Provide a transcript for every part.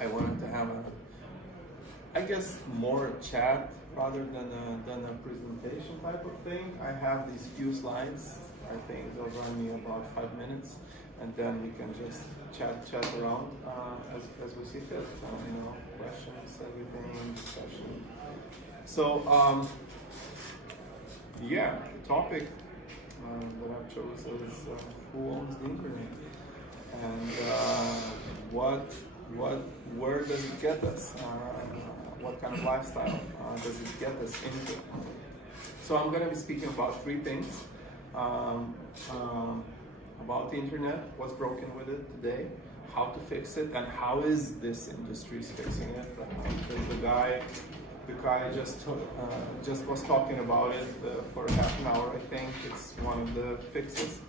I wanted to have I guess more chat rather than a presentation type of thing. I have these few slides. I think they'll run me about 5 minutes, and then we can just chat around as we see fit. Questions, everything, discussion. So yeah, the topic that I've chosen is who owns the internet, and where does it get us? What kind of lifestyle does it get us into? So I'm going to be speaking about 3 things. About the internet, what's broken with it today, how to fix it, and how is this industry fixing it. The guy just was talking about it for half an hour. I think it's one of the fixes.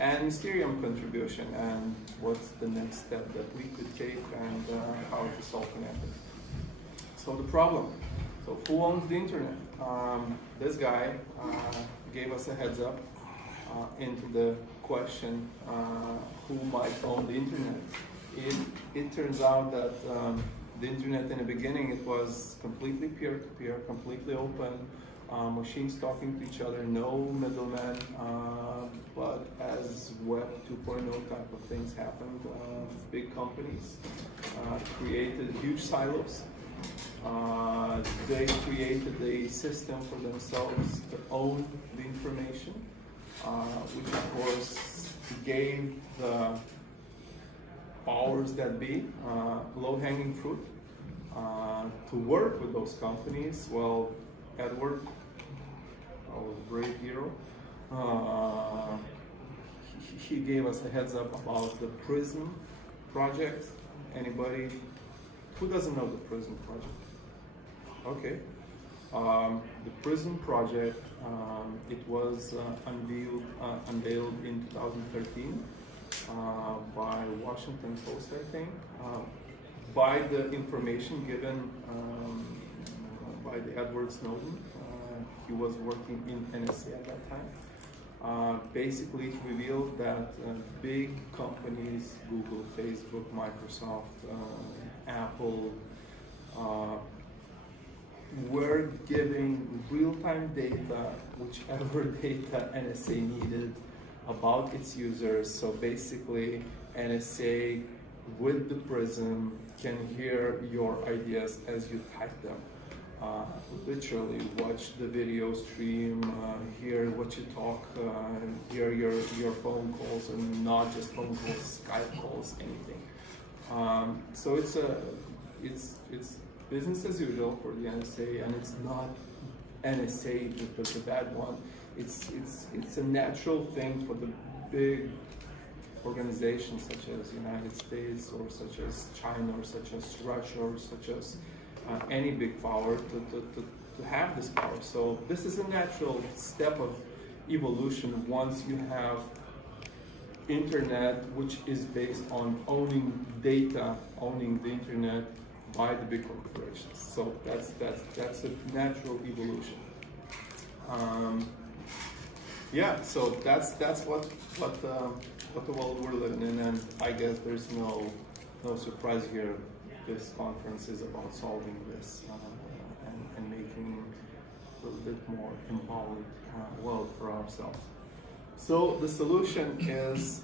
And Mysterium contribution, and what's the next step that we could take, and how it is all connected. So the problem. So who owns the internet? This guy gave us a heads up into the question, who might own the internet. It turns out that the internet in the beginning, it was completely peer-to-peer, completely open, machines talking to each other, no middleman, but as Web 2.0 type of things happened, big companies created huge silos. They created a system for themselves to own the information, which of course gave the powers that be low-hanging fruit to work with those companies. Well, Edward, a great hero, he gave us a heads up about the Prism project. Anybody who doesn't know the Prism project? Okay. The Prism project, it was unveiled in 2013 by Washington Post, I think, by the information given by the Edward Snowden. He was working in NSA at that time. Basically, it revealed that big companies, Google, Facebook, Microsoft, Apple, were giving real-time data, whichever data NSA needed about its users. So basically, NSA with the Prism can hear your ideas as you type them. Literally watch the video stream, hear what you talk, hear your phone calls, and not just phone calls, Skype calls, anything. So it's business as usual for the NSA, and it's not NSA the bad one. It's a natural thing for the big organizations such as United States, or such as China, or such as Russia, or such as any big power to have this power. So this is a natural step of evolution once you have internet, which is based on owning data, owning the internet by the big corporations. So that's a natural evolution. Yeah, so that's what the world we're living in, and I guess there's no surprise here. This conference is about solving this and making a little bit more empowered world for ourselves. So the solution is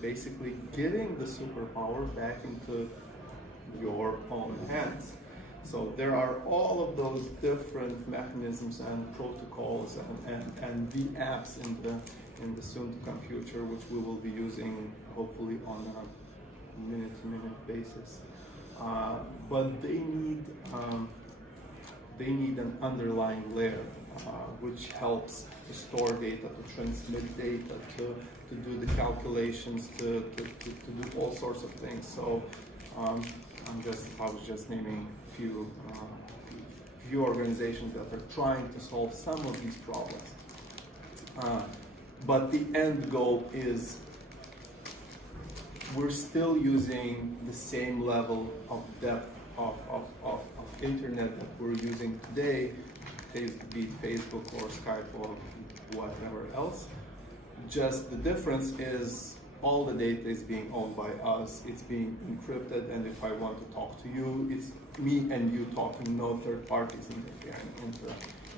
basically getting the superpower back into your own hands. So there are all of those different mechanisms and protocols and the apps in the soon-to-come future, which we will be using hopefully on a minute-to-minute basis. But they need an underlying layer which helps to store data, to transmit data, to do the calculations, to do all sorts of things. So I was just naming few organizations that are trying to solve some of these problems. But the end goal is we're still using the same level of depth of internet that we're using today, be it Facebook or Skype or whatever else. Just the difference is all the data is being owned by us. It's being encrypted, and if I want to talk to you, it's me and you talking. No third parties interfering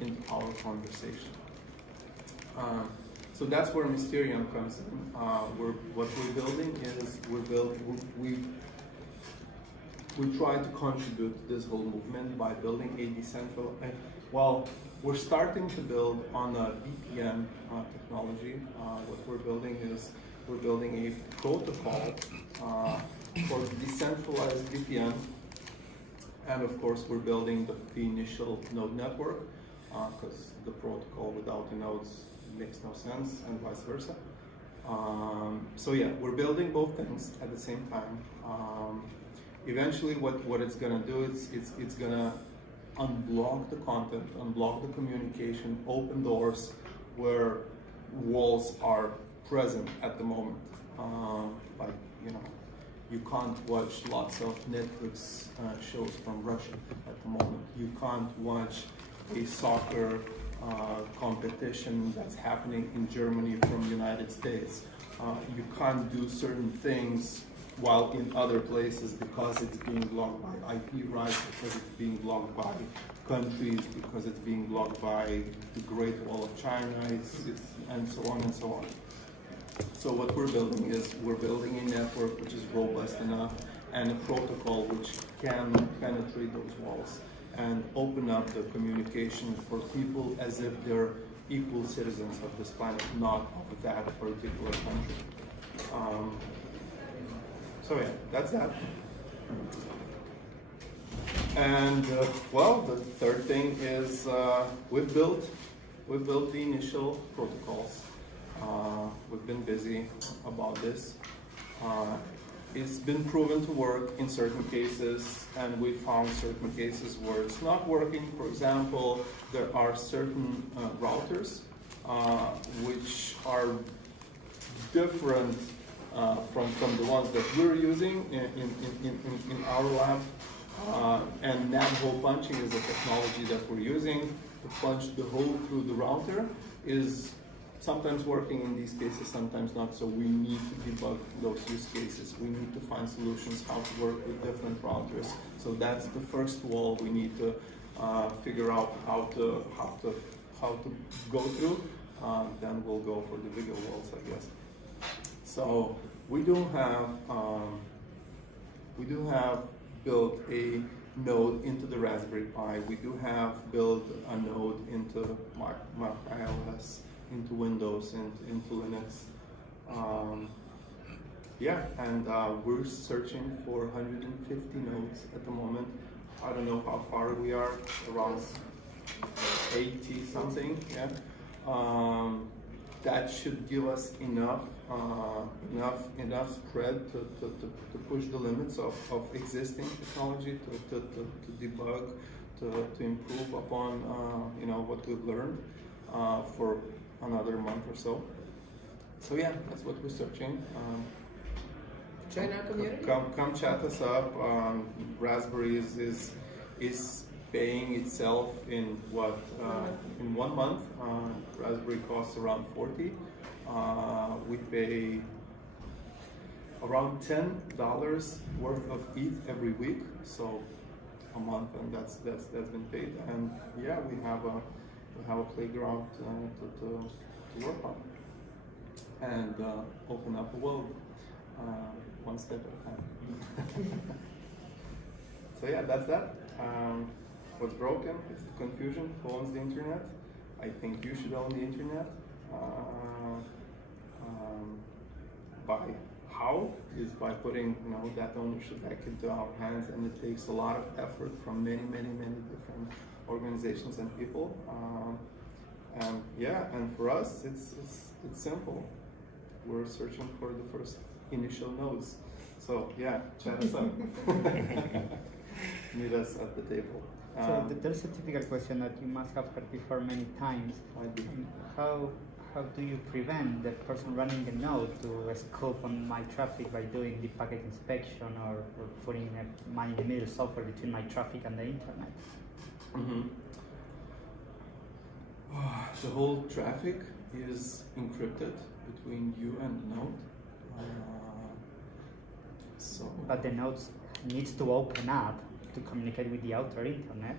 into our conversation. So that's where Mysterium comes in. What we're building is we try to contribute to this whole movement by building a decentralized. Well, we're starting to build on a VPN technology. What we're building is we're building a protocol for decentralized VPN, and of course we're building the initial node network because the protocol without the nodes makes no sense, and vice versa. So yeah, we're building both things at the same time. Eventually, what it's gonna do is it's gonna unblock the content, unblock the communication, open doors where walls are present at the moment. Like, you know, you can't watch lots of Netflix shows from Russia at the moment. You can't watch a soccer competition that's happening in Germany from the United States. You can't do certain things while in other places because it's being blocked by IP rights, because it's being blocked by countries, because it's being blocked by the Great Wall of China, and so on and so on. So what we're building is we're building a network which is robust enough and a protocol which can penetrate those walls and open up the communication for people as if they're equal citizens of this planet, not of that particular country. So yeah, that's that. And well, the third thing is we've built the initial protocols. We've been busy about this. It's been proven to work in certain cases, and we found certain cases where it's not working. For example, there are certain routers which are different from the ones that we're using in our lab. And navhole punching is a technology that we're using to punch the hole through the router is sometimes working in these cases, sometimes not, so we need to debug those use cases. We need to find solutions how to work with different routers. So that's the first wall we need to figure out how to go through. Then we'll go for the bigger walls, I guess. So we do have built a node into the Raspberry Pi. We do have built a node into Mac iOS, into Windows, and into Linux. Yeah, and we're searching for 150 nodes at the moment. I don't know how far we are, around 80 something. Yeah, that should give us enough spread to push the limits of existing technology, to debug, to improve upon what we've learned for another month or so. So yeah, that's what we're searching. Join our community. Come chat us up. Raspberry is paying itself in what in 1 month. Raspberry costs around 40. We pay around $10 worth of ETH every week, so a month, and that's been paid. And yeah, we have a playground to work on and open up the world one step at a time. So yeah, that's that. What's broken is the confusion. Who owns the internet? I think you should own the internet. By how is by putting that ownership back into our hands, and it takes a lot of effort from many different organizations and people. And yeah, and for us, it's simple. We're searching for the first initial nodes. So yeah, chat us up. Meet us at the table. So there's a typical question that you must have heard before many times. How do you prevent the person running the node to scope on my traffic by doing the packet inspection or putting a man-in-the-middle software between my traffic and the internet? Mm-hmm. The whole traffic is encrypted between you and the node. So. But the nodes needs to open up to communicate with the outer internet.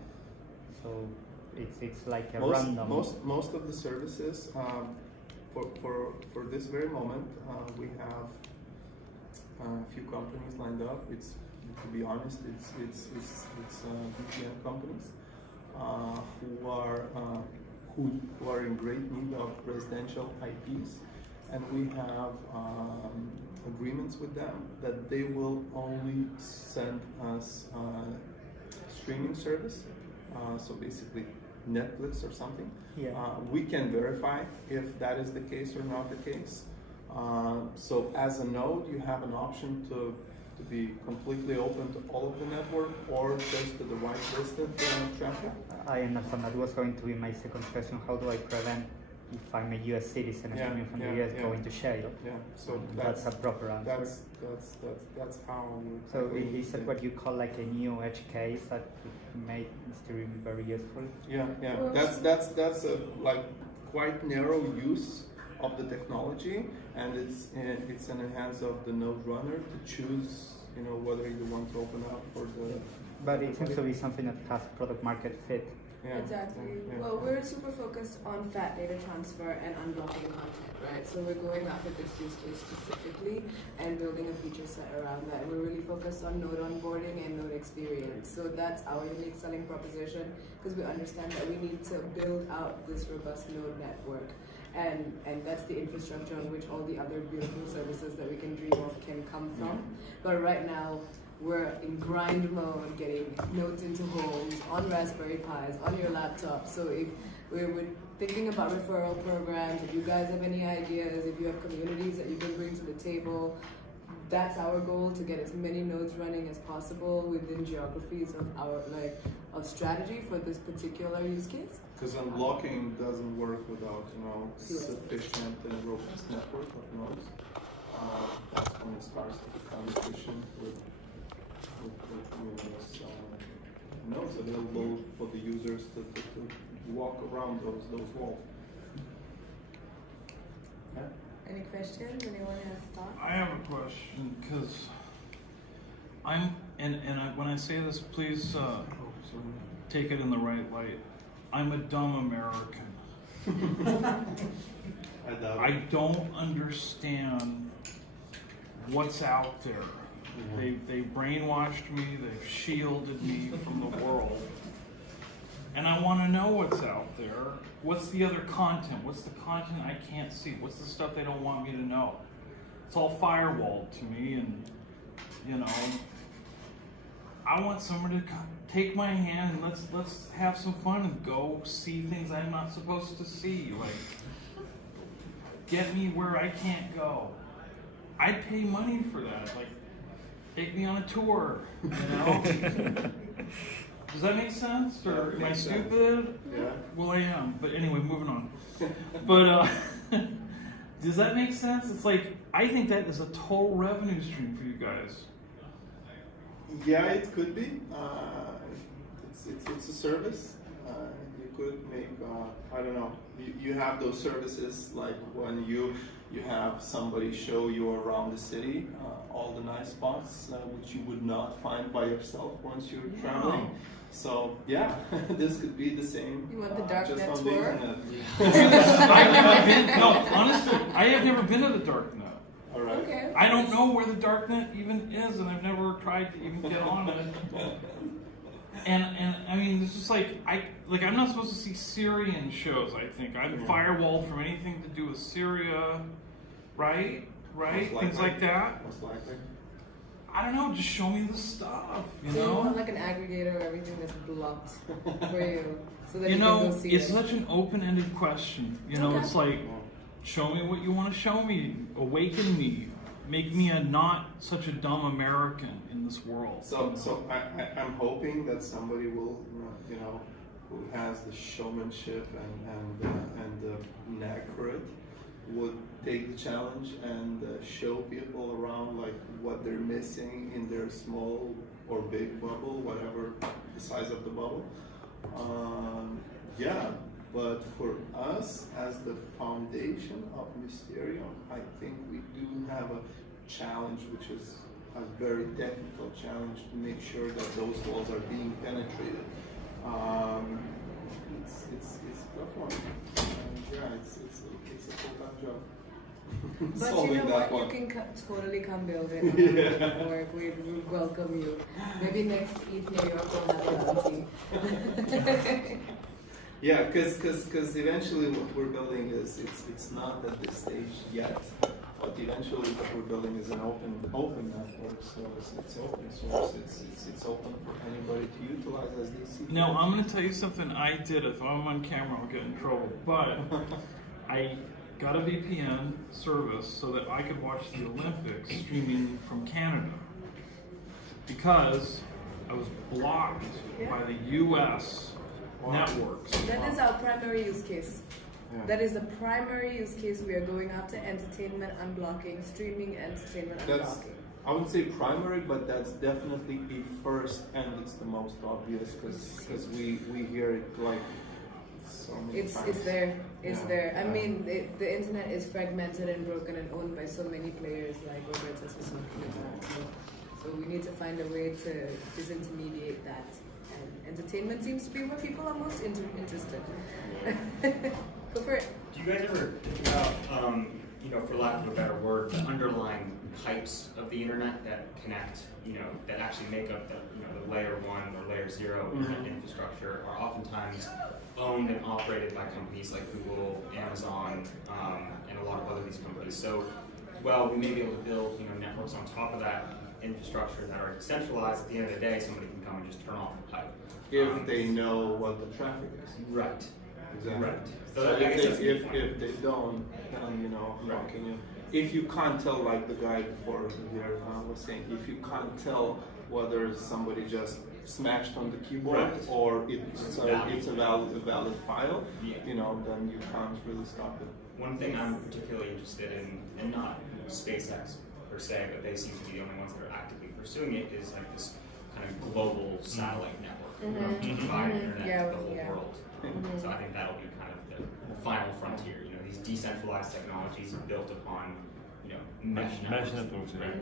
So it's like a random. Most of the services for this very moment we have a few companies lined up. It's, to be honest, it's VPN companies who are in great need of residential IPs, and we have agreements with them that they will only send us streaming service. So basically Netflix or something. Yeah. We can verify if that is the case or not the case. So as a node, you have an option to be completely open to all of the network or just to the whitelisted traffic. I understand. That was going to be my second question. How do I prevent if I'm a US citizen and coming from the US going to jail? Yeah, so that's a proper answer. That's how. So is that what you call like a new edge case that would make Mysterium very useful? Yeah. That's a like quite narrow use of the technology, and it's in the hands of the node runner to choose, whether you want to open up for the. But it seems to be something that has product market fit. Yeah, Exactly. yeah. Well, we're super focused on fat data transfer and unblocking content, right? So we're going after this use case specifically and building a feature set around that. We're really focused on node onboarding and node experience. So that's our unique selling proposition, because we understand that we need to build out this robust node network. And that's the infrastructure on which all the other beautiful services that we can dream of can come from. But right now, we're in grind mode, getting nodes into homes, on Raspberry Pis, on your laptop. So if we're thinking about referral programs, if you guys have any ideas, if you have communities that you can bring to the table, that's our goal, to get as many nodes running as possible within geographies of our of strategy for this particular use case. Because unblocking doesn't work without sufficient and robust network of nodes. That's when it starts to become efficient with nodes available for the users to walk around those walls. Yeah. Any questions? Anyone have thoughts? I have a question, because when I say this, please take it in the right light. I'm a dumb American. I don't understand what's out there. They've brainwashed me, they've shielded me from the world. And I want to know what's out there. What's the other content? What's the content I can't see? What's the stuff they don't want me to know? It's all firewalled to me, and I want someone to take my hand and let's have some fun and go see things I'm not supposed to see. Like, get me where I can't go. I'd pay money for that. Like, take me on a tour, Does that make sense? Or am I stupid? Yeah. Well, I am. But anyway, moving on. But does that make sense? It's like, I think that is a total revenue stream for you guys. Yeah, it could be. It's a service. You could make, I don't know, you have those services like when you have somebody show you around the city, all the nice spots, which you would not find by yourself once you're traveling. So yeah, this could be the same. You want the dark net on the tour? internet. I've never been, honestly, I have never been to the dark net. All right. Okay. I don't know where the dark net even is, and I've never tried to even get on it. And I mean, it's just like I'm not supposed to see Syrian shows. I think I'm firewalled from anything to do with Syria, right? Things like that. Most likely. I don't know. Just show me the stuff. You So you know. want like an aggregator of everything that's blocked for you, so that You you know, can go see it's it. such an open-ended question. You know, Okay. it's like, show me what you want to show me, awaken me, make me a not such a dumb American in this world. So I'm hoping that somebody will, who has the showmanship and the knack for it, would take the challenge and show people around like what they're missing in their small or big bubble, whatever the size of the bubble. But for us as the foundation of Mysterium, I think we do have a challenge, which is a very technical challenge to make sure that those walls are being penetrated. It's a tough one. Yeah, it's a full-time job. But Solving you know that what? one. You can totally come build it. ETHNewYork. We would welcome you. Maybe next ETHNewYork we'll have a bounty. Yeah, because eventually what we're building is it's not at this stage yet, but eventually what we're building is an open network, so it's open source. It's open for anybody to utilize as they see. Now, I'm going to tell you something I did. If I'm on camera, I'll get in trouble. But I got a VPN service so that I could watch the Olympics streaming from Canada. Because I was blocked by the U.S. networks. That is our primary use case. Yeah. That is the primary use case we are going after: entertainment unblocking, streaming entertainment That's, unblocking. I wouldn't say primary, but that's definitely the first, and it's the most obvious because we hear it like so many times. It's there. It's Yeah. there. I mean, the internet is fragmented and broken and owned by so many players, like Robertas Višinskis. So we need to find a way to disintermediate that. And entertainment seems to be where people are most interested. Go for it. Do you guys ever think about, for lack of a better word, the underlying pipes of the internet that connect, that actually make up the layer 1 or layer 0 internet infrastructure are oftentimes owned and operated by companies like Google, Amazon, and a lot of other these companies. So, we may be able to build, networks on top of that infrastructure that are decentralized. At the end of the day, somebody can come and just turn off the pipe. If they know what the traffic is. Right. Exactly. Right. So I guess that's the point. if they don't, then how can you? If you can't tell, like the guy before here was saying, if you can't tell whether somebody just smashed on the keyboard Right. or it's a valid file, Yeah. then you can't really stop it. One thing I'm particularly interested in, and not SpaceX per se, but they seem to be the only ones that are actively pursuing it, is like this kind of global satellite network to provide internet Yeah, to the whole yeah. world. So I think that'll be kind of the final frontier. These decentralized technologies built upon, mesh networks. Right.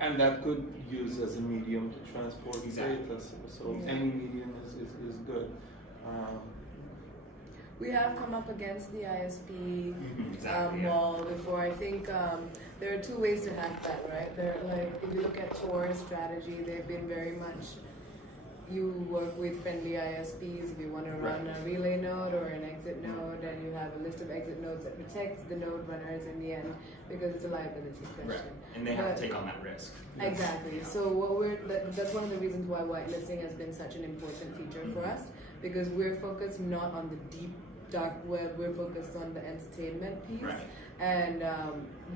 And that could use as a medium to transport Exactly. data. So any medium is good. We have come up against the ISP Exactly, wall before. I think there are two ways to hack that, right? There, if you look at Tor's strategy, they've been very much. You work with friendly ISPs if you want to run a relay node or an exit node, and you have a list of exit nodes that protect the node runners in the end because it's a liability question. Right. And they have to take on that risk. Exactly. So that's one of the reasons why whitelisting has been such an important feature for us, because we're focused not on the deep dark web, we're focused on the entertainment piece. Right. And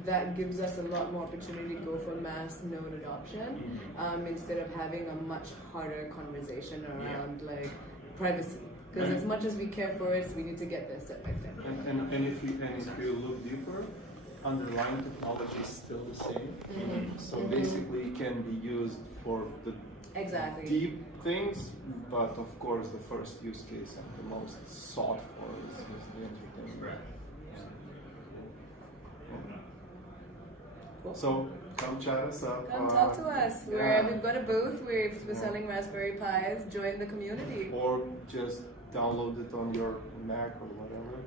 that gives us a lot more opportunity to go for mass node adoption instead of having a much harder conversation around privacy. Because as much as we care for it, we need to get there step by step. And if you look deeper, underlying technology is still the same. So basically, it can be used for the deep things, but of course, the first use case and the most sought for is the entertainment. Right. So come chat us up. Come talk to us. We've got a booth. We're selling Raspberry Pis. Join the community. Or just download it on your Mac or whatever.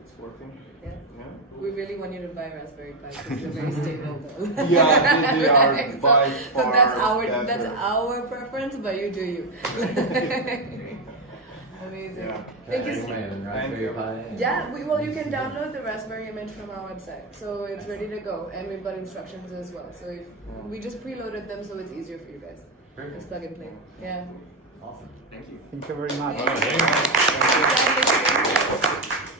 It's working. Yeah. Yeah. We really want you to buy Raspberry Pis because they're very stable, though. Yeah, they are by far So that's better. our preference, but you do you. Amazing. Yeah. Thank you. Thank you. Yeah, you can download the Raspberry image from our website, so it's ready to go, and we've got instructions as well. So we just preloaded them, so it's easier for you guys. Perfect. It's plug and play. Yeah. Awesome. Thank you. Thank you very much. Thank you.